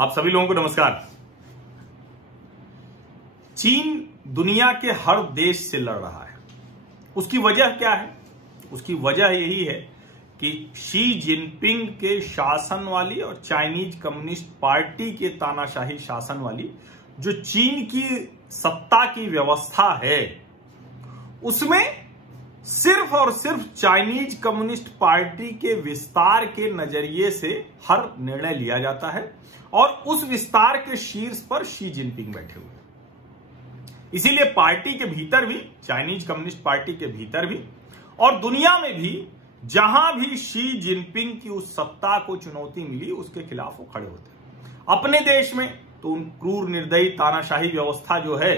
आप सभी लोगों को नमस्कार। चीन दुनिया के हर देश से लड़ रहा है। उसकी वजह क्या है? उसकी वजह यही है कि शी जिनपिंग के शासन वाली और चाइनीज कम्युनिस्ट पार्टी के तानाशाही शासन वाली जो चीन की सत्ता की व्यवस्था है, उसमें सिर्फ और सिर्फ चाइनीज कम्युनिस्ट पार्टी के विस्तार के नजरिए से हर निर्णय लिया जाता है और उस विस्तार के शीर्ष पर शी जिनपिंग बैठे हुए हैं। इसीलिए पार्टी के भीतर भी, चाइनीज कम्युनिस्ट पार्टी के भीतर भी और दुनिया में भी जहां भी शी जिनपिंग की उस सत्ता को चुनौती मिली, उसके खिलाफ वो खड़े होते हैं। अपने देश में तो उन क्रूर निर्दयी तानाशाही व्यवस्था जो है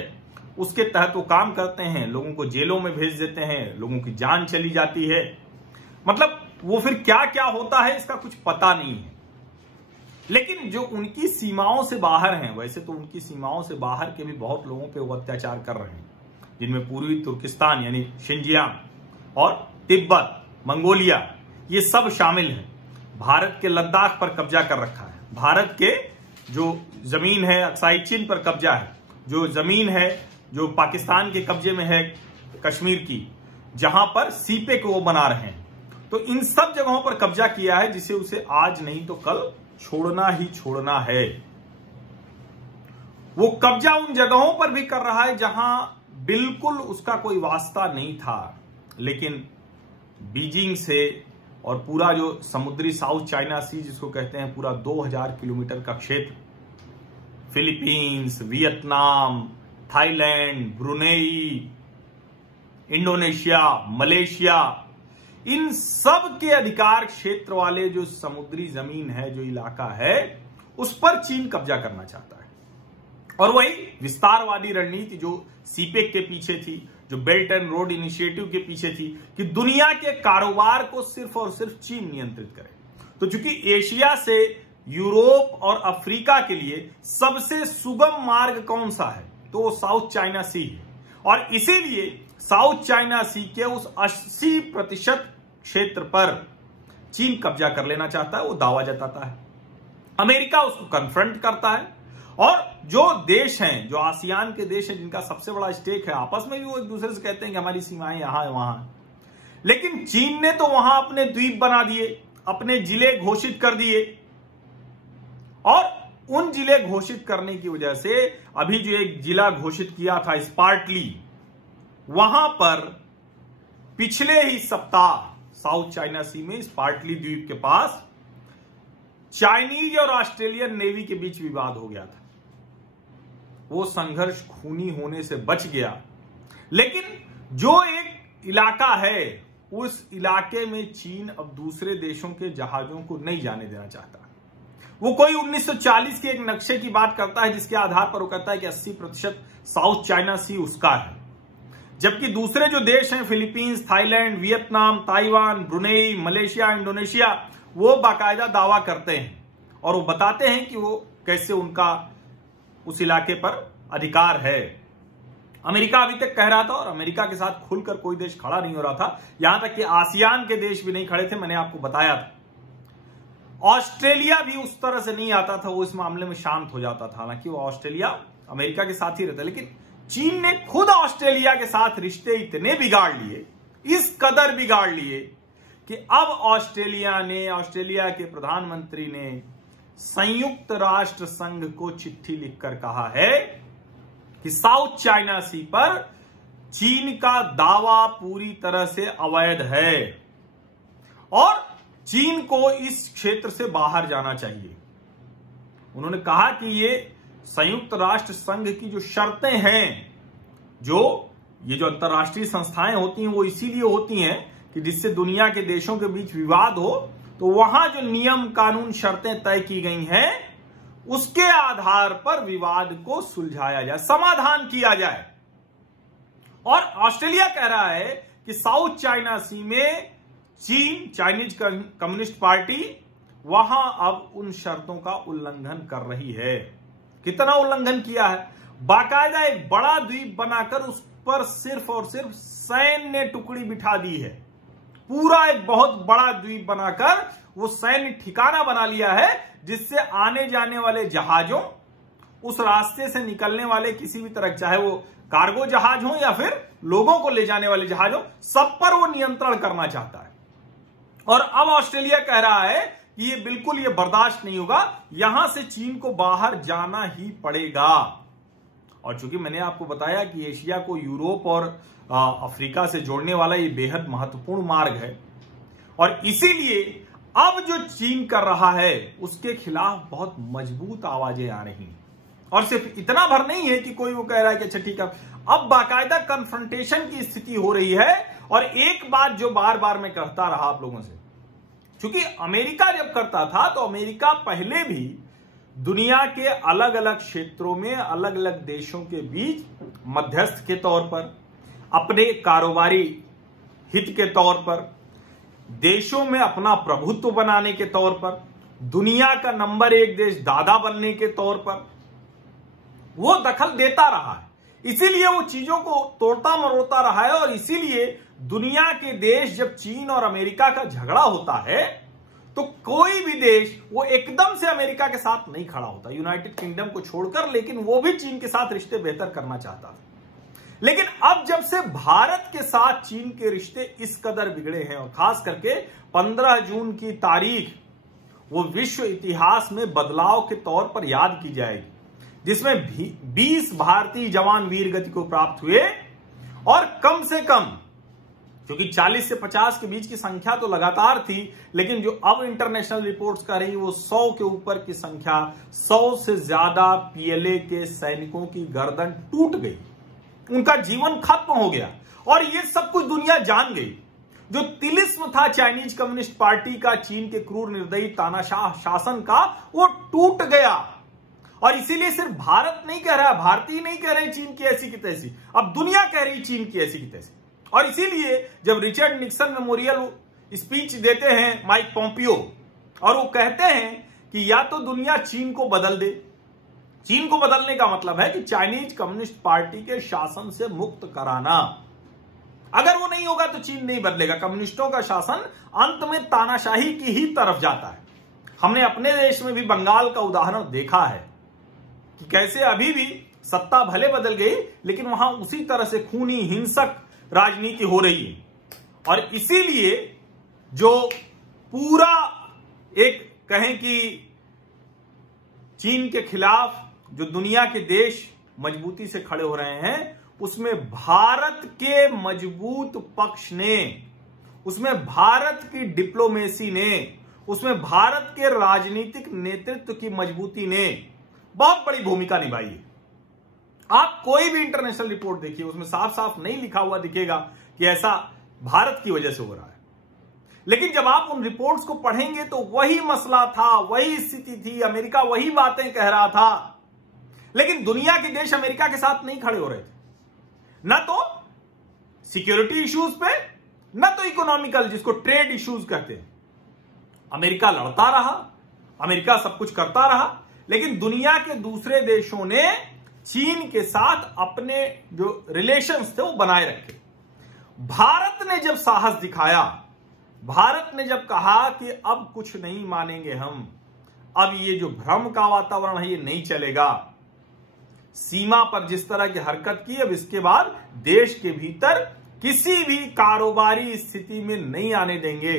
उसके तहत वो काम करते हैं, लोगों को जेलों में भेज देते हैं, लोगों की जान चली जाती है। मतलब वो फिर क्या क्या होता है इसका कुछ पता नहीं है। लेकिन जो उनकी सीमाओं से बाहर हैं, वैसे तो उनकी सीमाओं से बाहर के भी बहुत लोगों पे वो अत्याचार कर रहे हैं, जिनमें पूर्वी तुर्किस्तान यानी शिनजियांग और तिब्बत, मंगोलिया, ये सब शामिल हैं। भारत के लद्दाख पर कब्जा कर रखा है, भारत के जो जमीन है अक्साई चीन पर कब्जा है, जो जमीन है जो पाकिस्तान के कब्जे में है कश्मीर की, जहां पर सीपे को वो बना रहे हैं, तो इन सब जगहों पर कब्जा किया है, जिसे उसे आज नहीं तो कल छोड़ना ही छोड़ना है। वो कब्जा उन जगहों पर भी कर रहा है जहां बिल्कुल उसका कोई वास्ता नहीं था, लेकिन बीजिंग से और पूरा जो समुद्री साउथ चाइना सी जिसको कहते हैं, पूरा 2000 किलोमीटर का क्षेत्र, Philippines, Vietnam, Thailand, Brunei, Indonesia, Malaysia, इन सब के अधिकार क्षेत्र वाले जो समुद्री जमीन है, जो इलाका है, उस पर चीन कब्जा करना चाहता है। और वही विस्तारवादी रणनीति जो सीपेक के पीछे थी, जो बेल्ट एंड रोड इनिशिएटिव के पीछे थी, कि दुनिया के कारोबार को सिर्फ और सिर्फ चीन नियंत्रित करे। तो चूंकि एशिया से यूरोप और अफ्रीका के लिए सबसे सुगम मार्ग कौन सा है, तो वो साउथ चाइना सी है, और इसीलिए साउथ चाइना सी के उस 80% क्षेत्र पर चीन कब्जा कर लेना चाहता है, वो दावा जताता है। अमेरिका उसको कन्फ्रंट करता है, और जो देश हैं, जो आसियान के देश हैं, जिनका सबसे बड़ा स्टेक है, आपस में भी वो एक दूसरे से कहते हैं कि हमारी सीमाएं यहां है वहां है। लेकिन चीन ने तो वहां अपने द्वीप बना दिए, अपने जिले घोषित कर दिए, और उन जिले घोषित करने की वजह से अभी जो एक जिला घोषित किया था स्पार्टली, वहां पर पिछले ही सप्ताह साउथ चाइना सी में स्पार्टली द्वीप के पास चाइनीज और ऑस्ट्रेलियन नेवी के बीच विवाद हो गया था। वो संघर्ष खूनी होने से बच गया, लेकिन जो एक इलाका है, उस इलाके में चीन अब दूसरे देशों के जहाजों को नहीं जाने देना चाहता। वो कोई 1940 के एक नक्शे की बात करता है, जिसके आधार पर वो कहता है कि 80% साउथ चाइना सी उसका है, जबकि दूसरे जो देश हैं, Philippines, Thailand, Vietnam, Taiwan, Brunei, Malaysia, Indonesia, वो बाकायदा दावा करते हैं और वो बताते हैं कि वो कैसे उनका उस इलाके पर अधिकार है। अमेरिका अभी तक कह रहा था, और अमेरिका के साथ खुलकर कोई देश खड़ा नहीं हो रहा था, यहां तक कि आसियान के देश भी नहीं खड़े थे, मैंने आपको बताया था। ऑस्ट्रेलिया भी उस तरह से नहीं आता था, वो इस मामले में शांत हो जाता था। हालांकि वो ऑस्ट्रेलिया अमेरिका के साथ ही रहता, लेकिन चीन ने खुद ऑस्ट्रेलिया के साथ रिश्ते इतने बिगाड़ लिए, इस कदर बिगाड़ लिए, कि अब ऑस्ट्रेलिया के प्रधानमंत्री ने संयुक्त राष्ट्र संघ को चिट्ठी लिखकर कहा है कि साउथ चाइना सी पर चीन का दावा पूरी तरह से अवैध है और चीन को इस क्षेत्र से बाहर जाना चाहिए। उन्होंने कहा कि ये संयुक्त राष्ट्र संघ की जो शर्तें हैं, ये जो अंतर्राष्ट्रीय संस्थाएं होती हैं, वो इसीलिए होती हैं कि जिससे दुनिया के देशों के बीच विवाद हो, तो वहां जो नियम कानून शर्तें तय की गई हैं, उसके आधार पर विवाद को सुलझाया जाए, समाधान किया जाए। और ऑस्ट्रेलिया कह रहा है कि साउथ चाइना सी में चीन, चाइनीज कम्युनिस्ट पार्टी, वहां अब उन शर्तों का उल्लंघन कर रही है। कितना उल्लंघन किया है? बाकायदा एक बड़ा द्वीप बनाकर उस पर सिर्फ और सिर्फ सैन्य टुकड़ी बिठा दी है। पूरा एक बहुत बड़ा द्वीप बनाकर वो सैन्य ठिकाना बना लिया है, जिससे आने जाने वाले जहाजों, उस रास्ते से निकलने वाले किसी भी तरह, चाहे वो कार्गो जहाज हो या फिर लोगों को ले जाने वाले जहाज हो, सब पर वो नियंत्रण करना चाहता है। और अब ऑस्ट्रेलिया कह रहा है कि ये बिल्कुल ये बर्दाश्त नहीं होगा, यहां से चीन को बाहर जाना ही पड़ेगा। और चूंकि मैंने आपको बताया कि एशिया को यूरोप और अफ्रीका से जोड़ने वाला ये बेहद महत्वपूर्ण मार्ग है, और इसीलिए अब जो चीन कर रहा है उसके खिलाफ बहुत मजबूत आवाजें आ रही हैं। और सिर्फ इतना भर नहीं है कि कोई वो कह रहा है कि अच्छा ठीक है, अब बाकायदा कन्फ्रंटेशन की स्थिति हो रही है। और एक बात जो बार बार मैं कहता रहा आप लोगों से, क्योंकि अमेरिका जब करता था तो अमेरिका पहले भी दुनिया के अलग अलग क्षेत्रों में अलग अलग देशों के बीच मध्यस्थ के तौर पर, अपने कारोबारी हित के तौर पर, देशों में अपना प्रभुत्व बनाने के तौर पर, दुनिया का नंबर 1 देश दादा बनने के तौर पर वो दखल देता रहा है। इसीलिए वो चीजों को तोड़ता मरोड़ता रहा है। और इसीलिए दुनिया के देश, जब चीन और अमेरिका का झगड़ा होता है तो कोई भी देश वो एकदम से अमेरिका के साथ नहीं खड़ा होता, यूनाइटेड किंगडम को छोड़कर, लेकिन वो भी चीन के साथ रिश्ते बेहतर करना चाहता था। लेकिन अब जब से भारत के साथ चीन के रिश्ते इस कदर बिगड़े हैं, और खास करके 15 जून की तारीख वो विश्व इतिहास में बदलाव के तौर पर याद की जाएगी, जिसमें 20 भारतीय जवान वीर गति को प्राप्त हुए। और कम से कम, क्योंकि 40 से 50 के बीच की संख्या तो लगातार थी, लेकिन जो अब इंटरनेशनल रिपोर्ट्स कर रही वो 100 के ऊपर की संख्या, 100 से ज्यादा पीएलए के सैनिकों की गर्दन टूट गई, उनका जीवन खत्म हो गया। और ये सब कुछ दुनिया जान गई। जो तिलिस्म था चाइनीज कम्युनिस्ट पार्टी का, चीन के क्रूर निर्दयी तानाशाह शासन का, वो टूट गया। और इसीलिए सिर्फ भारत नहीं कह रहा, भारतीय नहीं कह रहे चीन की ऐसी की तैसी, अब दुनिया कह रही चीन की ऐसी की तैसी। और इसीलिए जब रिचर्ड निक्सन मेमोरियल स्पीच देते हैं माइक पोम्पियो, और वो कहते हैं कि या तो दुनिया चीन को बदल दे, चीन को बदलने का मतलब है कि चाइनीज कम्युनिस्ट पार्टी के शासन से मुक्त कराना। अगर वो नहीं होगा तो चीन नहीं बदलेगा। कम्युनिस्टों का शासन अंत में तानाशाही की ही तरफ जाता है। हमने अपने देश में भी बंगाल का उदाहरण देखा है कि कैसे अभी भी सत्ता भले बदल गई, लेकिन वहां उसी तरह से खूनी हिंसक राजनीति हो रही है। और इसीलिए जो पूरा एक कहें कि चीन के खिलाफ जो दुनिया के देश मजबूती से खड़े हो रहे हैं, उसमें भारत के मजबूत पक्ष ने, उसमें भारत की डिप्लोमेसी ने, उसमें भारत के राजनीतिक नेतृत्व की मजबूती ने बहुत बड़ी भूमिका निभाई है। आप कोई भी इंटरनेशनल रिपोर्ट देखिए, उसमें साफ साफ नहीं लिखा हुआ दिखेगा कि ऐसा भारत की वजह से हो रहा है। लेकिन जब आप उन रिपोर्ट्स को पढ़ेंगे तो वही मसला था, वही स्थिति थी, अमेरिका वही बातें कह रहा था, लेकिन दुनिया के देश अमेरिका के साथ नहीं खड़े हो रहे थे, ना तो सिक्योरिटी इश्यूज पे, ना तो इकोनॉमिकल, जिसको ट्रेड इश्यूज कहते हैं। अमेरिका लड़ता रहा, अमेरिका सब कुछ करता रहा, लेकिन दुनिया के दूसरे देशों ने चीन के साथ अपने जो रिलेशंस थे वो बनाए रखे। भारत ने जब साहस दिखाया, भारत ने जब कहा कि अब कुछ नहीं मानेंगे हम, अब ये जो भ्रम का वातावरण है ये नहीं चलेगा, सीमा पर जिस तरह की हरकत की, अब इसके बाद देश के भीतर किसी भी कारोबारी स्थिति में नहीं आने देंगे।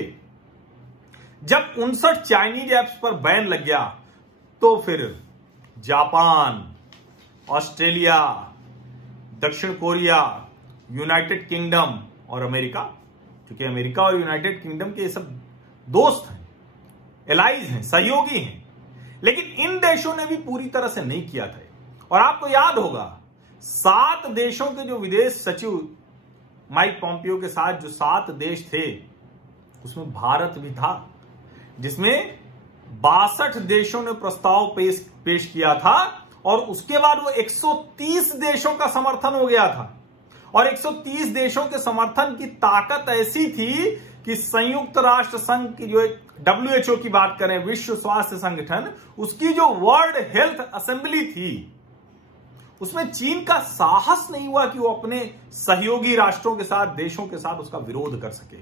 जब 59 चाइनीज ऐप्स पर बैन लग गया तो फिर जापान, ऑस्ट्रेलिया, दक्षिण कोरिया, यूनाइटेड किंगडम और अमेरिका, क्योंकि अमेरिका और यूनाइटेड किंगडम के ये सब दोस्त हैं, एलाइज हैं, सहयोगी हैं, लेकिन इन देशों ने भी पूरी तरह से नहीं किया था। और आपको याद होगा 7 देशों के जो विदेश सचिव माइक पोम्पियो के साथ जो 7 देश थे, उसमें भारत भी था, जिसमें 62 देशों ने प्रस्ताव पेश किया था। और उसके बाद वो 130 देशों का समर्थन हो गया था। और 130 देशों के समर्थन की ताकत ऐसी थी कि संयुक्त राष्ट्र संघ की जो WHO की बात करें, विश्व स्वास्थ्य संगठन, उसकी जो वर्ल्ड हेल्थ असेंबली थी, उसमें चीन का साहस नहीं हुआ कि वो अपने सहयोगी राष्ट्रों के साथ, देशों के साथ उसका विरोध कर सके।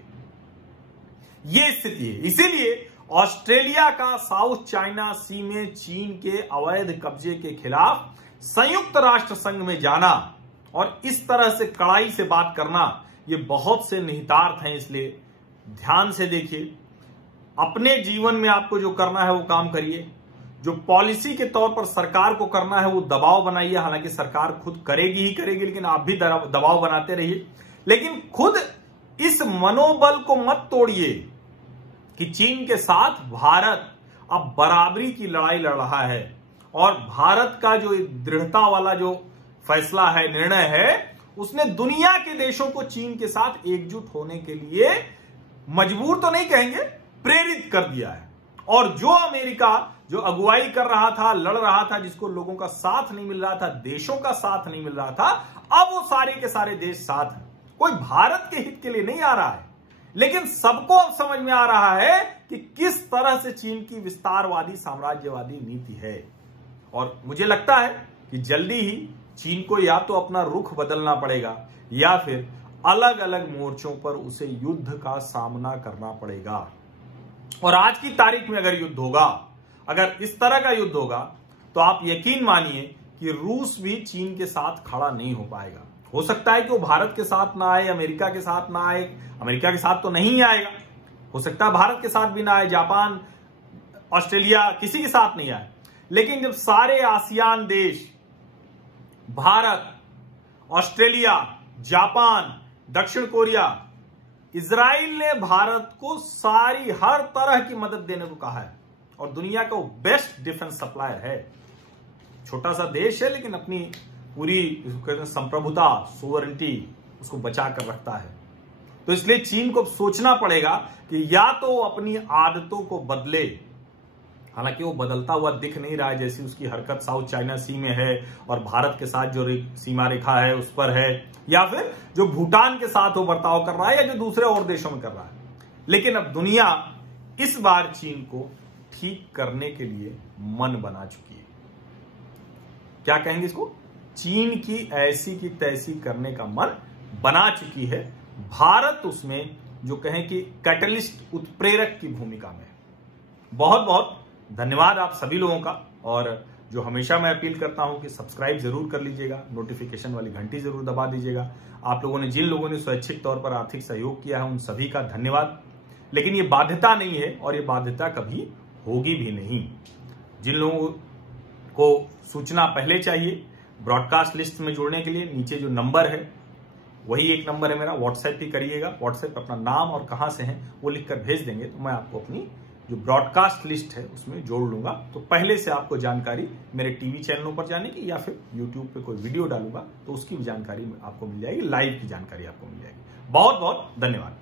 ये स्थिति है। इसीलिए ऑस्ट्रेलिया का साउथ चाइना सी में चीन के अवैध कब्जे के खिलाफ संयुक्त राष्ट्र संघ में जाना और इस तरह से कड़ाई से बात करना, ये बहुत से निहितार्थ हैं। इसलिए ध्यान से देखिए, अपने जीवन में आपको जो करना है वो काम करिए, जो पॉलिसी के तौर पर सरकार को करना है वो दबाव बनाइए। हालांकि सरकार खुद करेगी ही करेगी, लेकिन आप भी दबाव बनाते रहिए। लेकिन खुद इस मनोबल को मत तोड़िए कि चीन के साथ भारत अब बराबरी की लड़ाई लड़ रहा है और भारत का जो दृढ़ता वाला जो फैसला है, निर्णय है, उसने दुनिया के देशों को चीन के साथ एकजुट होने के लिए मजबूर तो नहीं कहेंगे, प्रेरित कर दिया है। और जो अमेरिका जो अगुवाई कर रहा था, लड़ रहा था, जिसको लोगों का साथ नहीं मिल रहा था, देशों का साथ नहीं मिल रहा था, अब वो सारे के सारे देश साथ हैं। कोई भारत के हित के लिए नहीं आ रहा है, लेकिन सबको अब समझ में आ रहा है कि किस तरह से चीन की विस्तारवादी साम्राज्यवादी नीति है। और मुझे लगता है कि जल्दी ही चीन को या तो अपना रुख बदलना पड़ेगा या फिर अलग अलग मोर्चों पर उसे युद्ध का सामना करना पड़ेगा। और आज की तारीख में अगर युद्ध होगा, अगर इस तरह का युद्ध होगा, तो आप यकीन मानिए कि रूस भी चीन के साथ खड़ा नहीं हो पाएगा। हो सकता है कि वो भारत के साथ ना आए, अमेरिका के साथ ना आए, अमेरिका के साथ तो नहीं आएगा, हो सकता है भारत के साथ भी ना आए, जापान, ऑस्ट्रेलिया, किसी के साथ नहीं आए। लेकिन जब सारे आसियान देश, भारत, ऑस्ट्रेलिया, जापान, दक्षिण कोरिया, इजराइल ने भारत को सारी हर तरह की मदद देने को कहा है और दुनिया का वो बेस्ट डिफेंस सप्लायर है। छोटा सा देश है लेकिन अपनी पूरी संप्रभुता, सोवरेंटी उसको बचा कर रखता है। तो इसलिए चीन को सोचना पड़ेगा कि या तो वो अपनी आदतों को बदले, हालांकि वो बदलता हुआ दिख नहीं रहा है, जैसी उसकी हरकत साउथ चाइना सी में है और भारत के साथ जो सीमा रेखा है उस पर है, या फिर जो भूटान के साथ वो बर्ताव कर रहा है या जो दूसरे और देशों में कर रहा है। लेकिन अब दुनिया इस बार चीन को ठीक करने के लिए मन बना चुकी है। क्या कहेंगे इसको? चीन की ऐसी की तैसी करने का मन बना चुकी है। भारत उसमें जो कहें कि कैटलिस्ट, उत्प्रेरक की भूमिका में। बहुत बहुत धन्यवाद आप सभी लोगों का। और जो हमेशा मैं अपील करता हूं कि सब्सक्राइब जरूर कर लीजिएगा, नोटिफिकेशन वाली घंटी जरूर दबा दीजिएगा। आप लोगों ने, जिन लोगों ने स्वैच्छिक तौर पर आर्थिक सहयोग किया है, उन सभी का धन्यवाद। लेकिन ये बाध्यता नहीं है और ये बाध्यता कभी होगी भी नहीं। जिन लोगों को सूचना पहले चाहिए ब्रॉडकास्ट लिस्ट में जुड़ने के लिए, नीचे जो नंबर है वही एक नंबर है मेरा, व्हाट्सएप भी करिएगा। व्हाट्सएप पर अपना नाम और कहां से हैं वो लिखकर भेज देंगे तो मैं आपको अपनी जो ब्रॉडकास्ट लिस्ट है उसमें जोड़ लूंगा। तो पहले से आपको जानकारी मेरे टीवी चैनलों पर जाने की या फिर यूट्यूब पे कोई वीडियो डालूंगा तो उसकी भी जानकारी आपको मिल जाएगी, लाइव की जानकारी आपको मिल जाएगी। बहुत बहुत धन्यवाद।